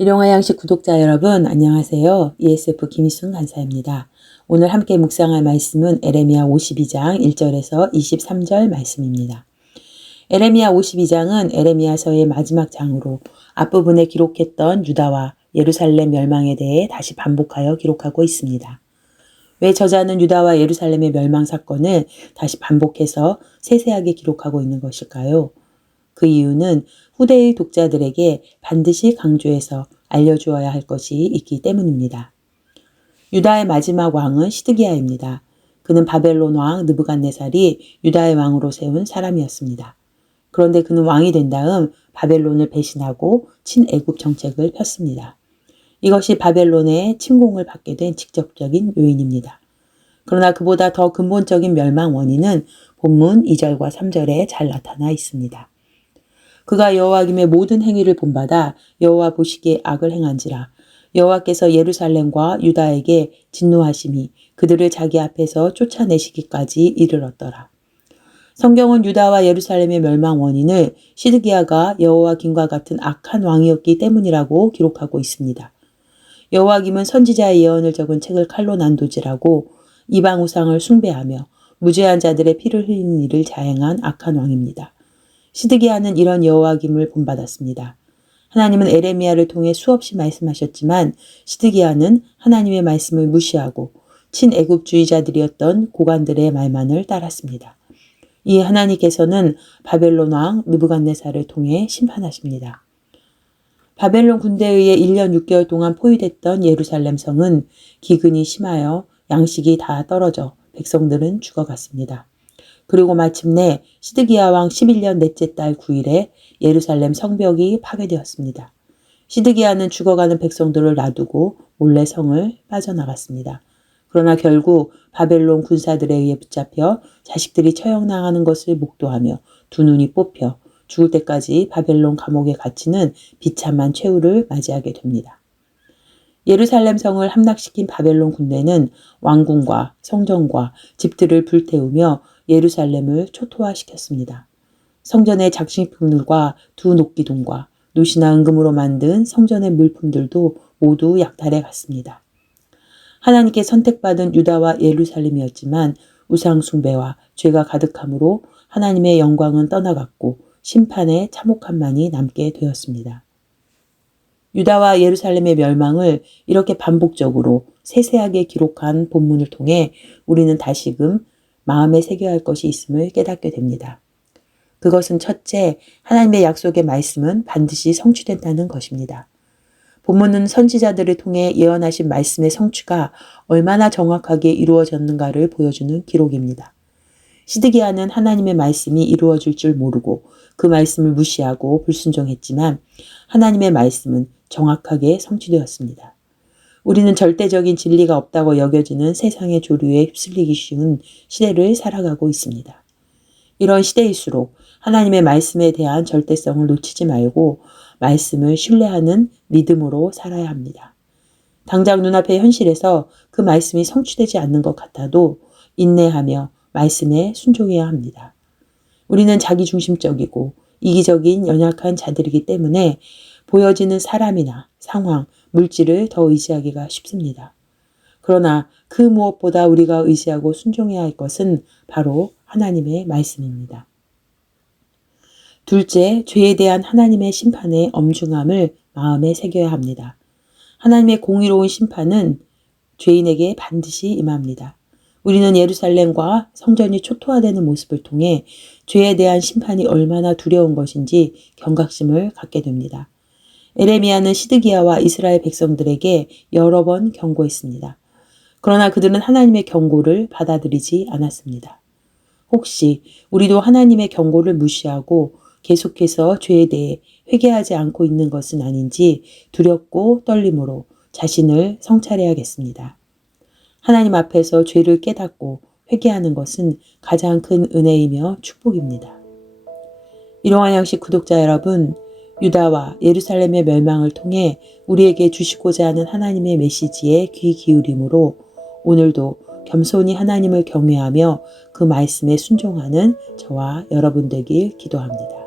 일용화 양식 구독자 여러분 안녕하세요. ESF 김희순 간사입니다. 오늘 함께 묵상할 말씀은 에레미야 52장 1절에서 23절 말씀입니다. 에레미야 52장은 에레미야서의 마지막 장으로 앞부분에 기록했던 유다와 예루살렘 멸망에 대해 다시 반복하여 기록하고 있습니다. 왜 저자는 유다와 예루살렘의 멸망 사건을 다시 반복해서 세세하게 기록하고 있는 것일까요? 그 이유는 후대의 독자들에게 반드시 강조해서 알려주어야 할 것이 있기 때문입니다. 유다의 마지막 왕은 시드기야입니다. 그는 바벨론 왕 느부갓네살이 유다의 왕으로 세운 사람이었습니다. 그런데 그는 왕이 된 다음 바벨론을 배신하고 친애굽 정책을 폈습니다. 이것이 바벨론의 침공을 받게 된 직접적인 요인입니다. 그러나 그보다 더 근본적인 멸망 원인은 본문 2절과 3절에 잘 나타나 있습니다. 그가 여호와김의 모든 행위를 본받아 여호와 보시기에 악을 행한지라 여호와께서 예루살렘과 유다에게 진노하심이 그들을 자기 앞에서 쫓아내시기까지 이르렀더라. 성경은 유다와 예루살렘의 멸망 원인을 시드기야가 여호와김과 같은 악한 왕이었기 때문이라고 기록하고 있습니다. 여호와김은 선지자의 예언을 적은 책을 칼로 난도질하고 이방 우상을 숭배하며 무죄한 자들의 피를 흘리는 일을 자행한 악한 왕입니다. 시드기야는 이런 여호와김을 본받았습니다. 하나님은 에레미야를 통해 수없이 말씀하셨지만 시드기야는 하나님의 말씀을 무시하고 친애굽주의자들이었던 고관들의 말만을 따랐습니다. 이에 하나님께서는 바벨론 왕 느부갓네살을 통해 심판하십니다. 바벨론 군대에 의해 1년 6개월 동안 포위됐던 예루살렘 성은 기근이 심하여 양식이 다 떨어져 백성들은 죽어갔습니다. 그리고 마침내 시드기야 왕 11년 넷째 달 9일에 예루살렘 성벽이 파괴되었습니다. 시드기야는 죽어가는 백성들을 놔두고 몰래 성을 빠져나갔습니다. 그러나 결국 바벨론 군사들에 의해 붙잡혀 자식들이 처형당하는 것을 목도하며 두 눈이 뽑혀 죽을 때까지 바벨론 감옥에 갇히는 비참한 최후를 맞이하게 됩니다. 예루살렘 성을 함락시킨 바벨론 군대는 왕궁과 성전과 집들을 불태우며 예루살렘을 초토화시켰습니다. 성전의 장식품들과 두 녹기둥과 놋이나 은금으로 만든 성전의 물품들도 모두 약탈해 갔습니다. 하나님께 선택받은 유다와 예루살렘이었지만 우상 숭배와 죄가 가득함으로 하나님의 영광은 떠나갔고 심판의 참혹함만이 남게 되었습니다. 유다와 예루살렘의 멸망을 이렇게 반복적으로 세세하게 기록한 본문을 통해 우리는 다시금 마음에 새겨야 할 것이 있음을 깨닫게 됩니다. 그것은 첫째, 하나님의 약속의 말씀은 반드시 성취된다는 것입니다. 본문은 선지자들을 통해 예언하신 말씀의 성취가 얼마나 정확하게 이루어졌는가를 보여주는 기록입니다. 시드기야는 하나님의 말씀이 이루어질 줄 모르고 그 말씀을 무시하고 불순종했지만 하나님의 말씀은 정확하게 성취되었습니다. 우리는 절대적인 진리가 없다고 여겨지는 세상의 조류에 휩쓸리기 쉬운 시대를 살아가고 있습니다. 이런 시대일수록 하나님의 말씀에 대한 절대성을 놓치지 말고 말씀을 신뢰하는 믿음으로 살아야 합니다. 당장 눈앞의 현실에서 그 말씀이 성취되지 않는 것 같아도 인내하며 말씀에 순종해야 합니다. 우리는 자기중심적이고 이기적인 연약한 자들이기 때문에 보여지는 사람이나 상황, 물질을 더 의지하기가 쉽습니다. 그러나 그 무엇보다 우리가 의지하고 순종해야 할 것은 바로 하나님의 말씀입니다. 둘째, 죄에 대한 하나님의 심판의 엄중함을 마음에 새겨야 합니다. 하나님의 공의로운 심판은 죄인에게 반드시 임합니다. 우리는 예루살렘과 성전이 초토화되는 모습을 통해 죄에 대한 심판이 얼마나 두려운 것인지 경각심을 갖게 됩니다. 에레미야는 시드기야와 이스라엘 백성들에게 여러 번 경고했습니다. 그러나 그들은 하나님의 경고를 받아들이지 않았습니다. 혹시 우리도 하나님의 경고를 무시하고 계속해서 죄에 대해 회개하지 않고 있는 것은 아닌지 두렵고 떨림으로 자신을 성찰해야겠습니다. 하나님 앞에서 죄를 깨닫고 회개하는 것은 가장 큰 은혜이며 축복입니다. 일용화 양식 구독자 여러분, 유다와 예루살렘의 멸망을 통해 우리에게 주시고자 하는 하나님의 메시지에 귀 기울임으로 오늘도 겸손히 하나님을 경외하며 그 말씀에 순종하는 저와 여러분 되길 기도합니다.